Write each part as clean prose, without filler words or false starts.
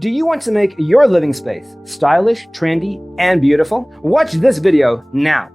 Do you want to make your living space stylish, trendy, and beautiful? Watch this video now.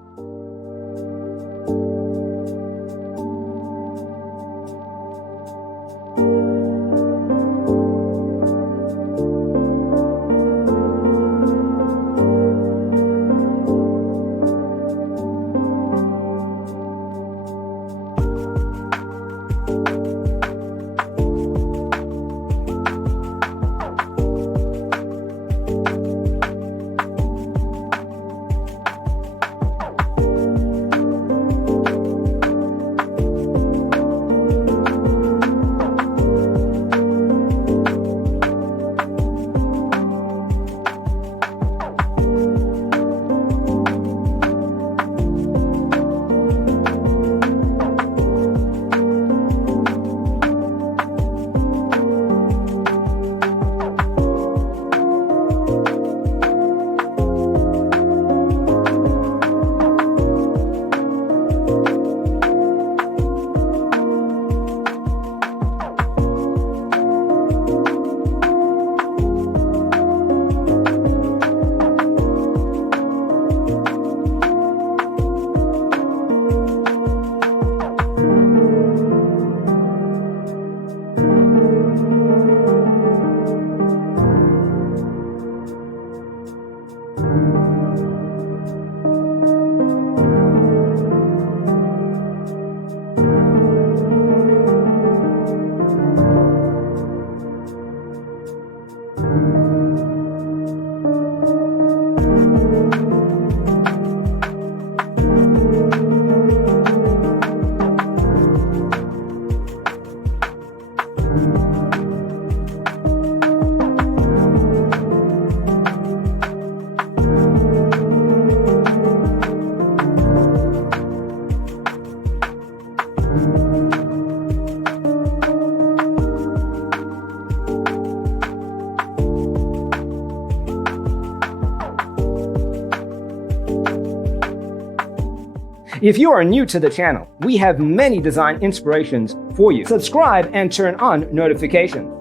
If you are new to the channel, we have many design inspirations for you. Subscribe and turn on notifications.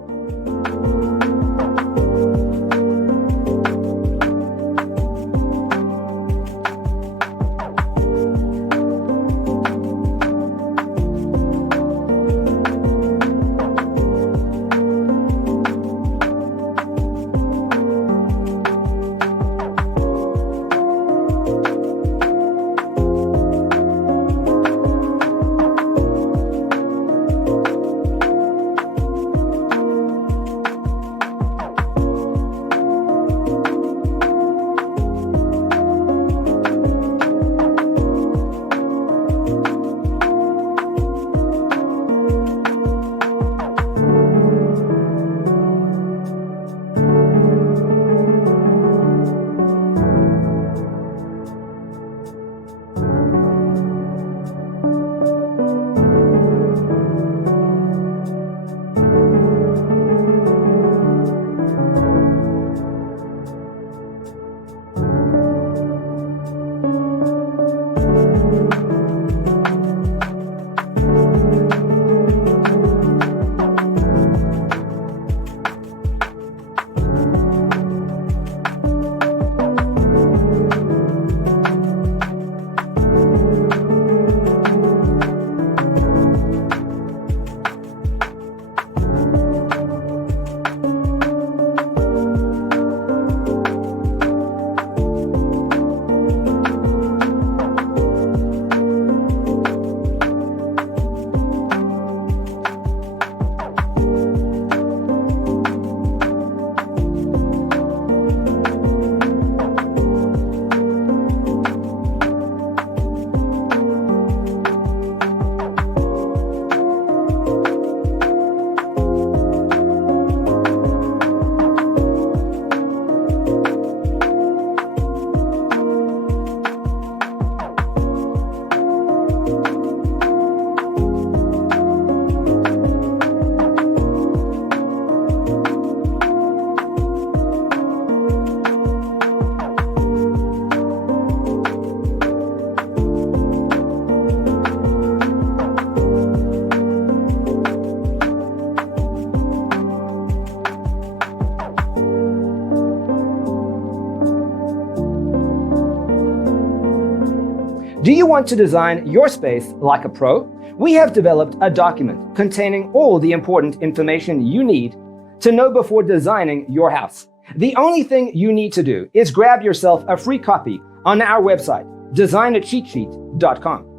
Do you want to design your space like a pro? We have developed a document containing all the important information you need to know before designing your house. The only thing you need to do is grab yourself a free copy on our website, designacheatsheet.com.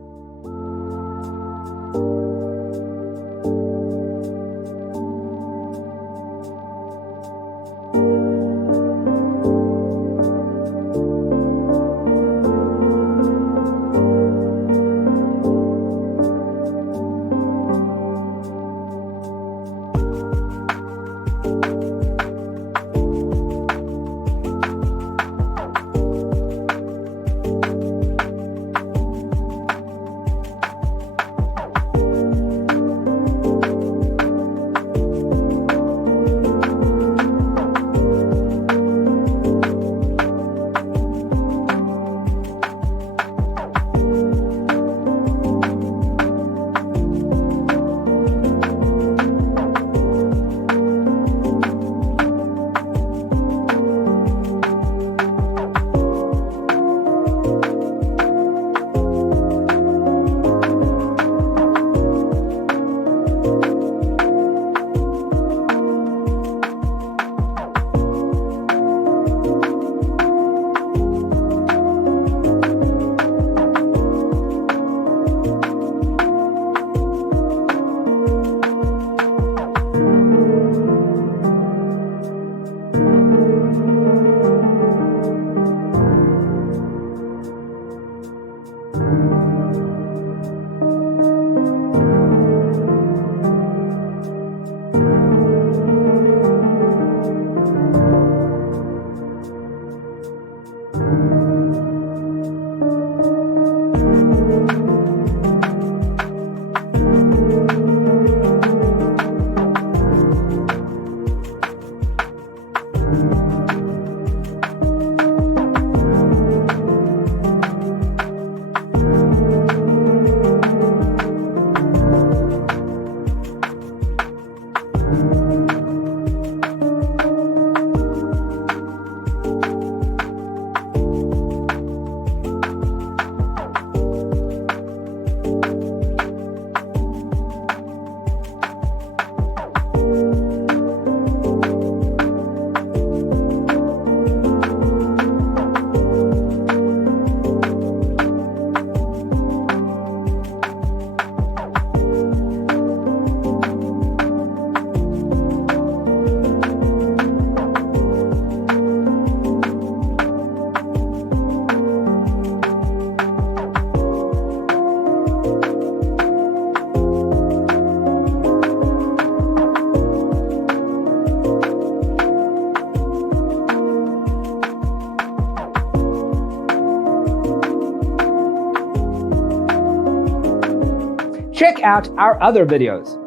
Check out our other videos.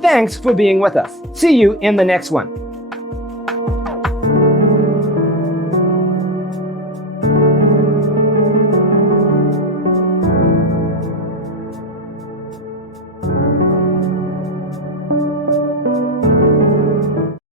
Thanks for being with us. See you in the next one.